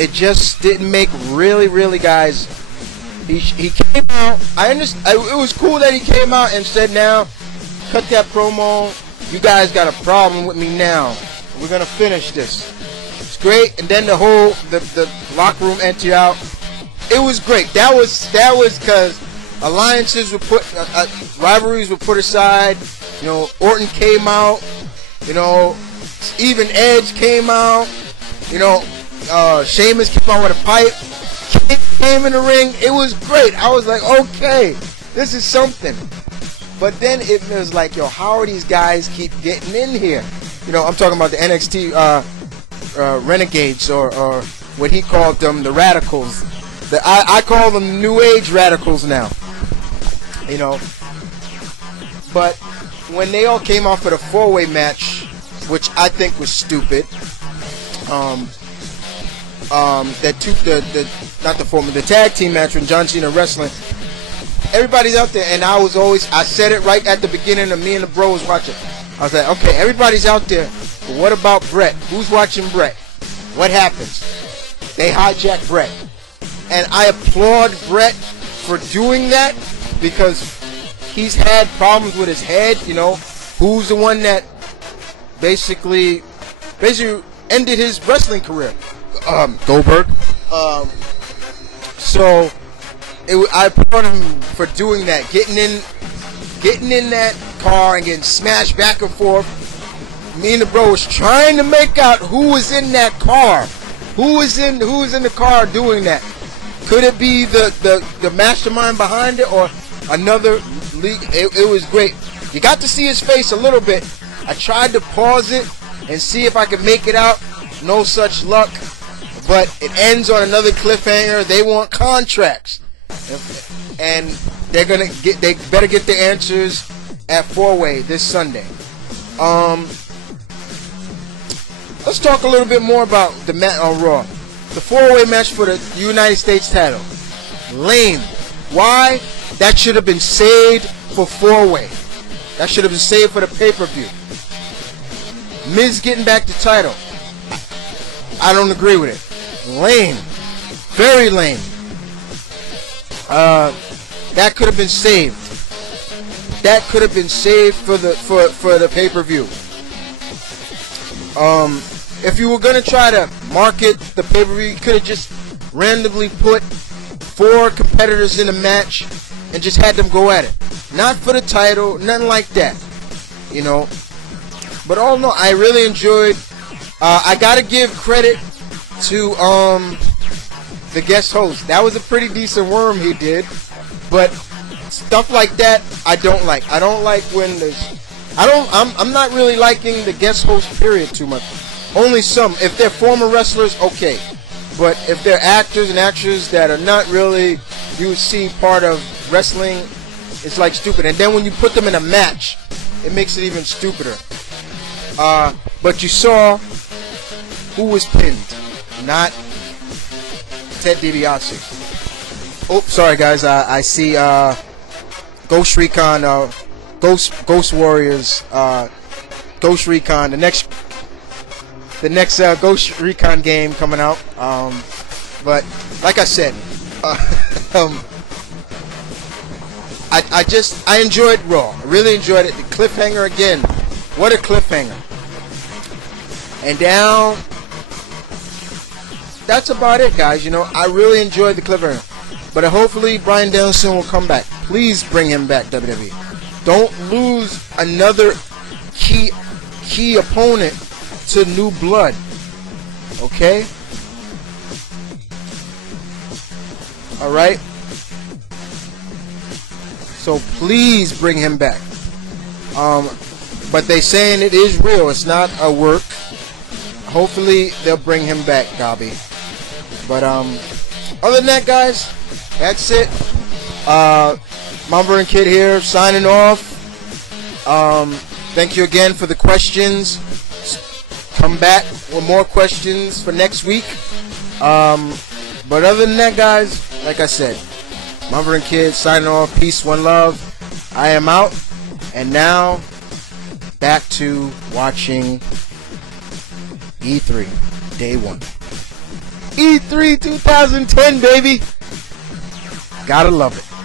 it just didn't make really, guys. He came out. I understand. It was cool that he came out and said, "Now, cut that promo. You guys got a problem with me now. We're gonna finish this." It's great. And then the whole the locker room empty out. It was great. That was because alliances were put, rivalries were put aside. You know, Orton came out. You know, even Edge came out. You know, Sheamus came out with a pipe. Came in the ring. It was great. I was like, okay, this is something. But then it was like, yo, how are these guys keep getting in here? You know, I'm talking about the NXT Renegades, or what he called them, the Radicals. I call them New Age Radicals now. You know. But when they all came out for the 4-way match, which I think was stupid, the tag team match when John Cena wrestling, everybody's out there, and I said it right at the beginning of me and the bro was watching. I was like, okay, everybody's out there, but what about Brett? Who's watching Brett? What happens? They hijack Brett. And I applaud Brett for doing that, because he's had problems with his head, you know. Who's the one that basically ended his wrestling career? Goldberg. So I applaud him for doing that, getting in that car and getting smashed back and forth. Me and the bro was trying to make out who was in that car. Who was in the car doing that? Could it be the mastermind behind it, or another league? It was great. You got to see his face a little bit. I tried to pause it and see if I could make it out. No such luck. But it ends on another cliffhanger. They want contracts, and they better get the answers at 4-way this Sunday. Let's talk a little bit more about the match on Raw. The 4-way match for the United States title. Lame. Why? That should have been saved for 4-way. That should have been saved for the pay-per-view. Miz getting back the title. I don't agree with it. Lame. Very lame. That could have been saved. That could have been saved for the pay-per-view. If you were gonna try to market the pay-per-view, you could have just randomly put 4 competitors in a match and just had them go at it. Not for the title, nothing like that. You know. But all in all, I really enjoyed. I gotta give credit to the guest host. That was a pretty decent worm he did. But stuff like that, I don't like. I don't like when there's. I'm not really liking the guest host period too much. Only some. If they're former wrestlers, okay. But if they're actors and actresses that are not really, you would see, part of wrestling, it's like stupid. And then when you put them in a match, it makes it even stupider. But you saw who was pinned. Not Ted DiBiase. Oh, sorry guys. I see Ghost Recon, Ghost Warriors, Ghost Recon. The next Ghost Recon game coming out. But like I said, I enjoyed Raw. I really enjoyed it. The cliffhanger again. What a cliffhanger. And down. That's about it, guys. You know, I really enjoyed the cliffhanger. But hopefully Bryan Danielson will come back. Please bring him back, WWE. Don't lose another key opponent to new blood. Okay? Alright? So please bring him back. But they saying it is real. It's not a work. Hopefully they'll bring him back, Gabi. But other than that, guys, that's it. Mamba and Kid here, signing off. Thank you again for the questions. Come back with more questions for next week. But other than that, guys, like I said, Mamba and Kid signing off. Peace, one love. I am out. And now, back to watching E3 Day 1. E3 2010, baby. Gotta love it.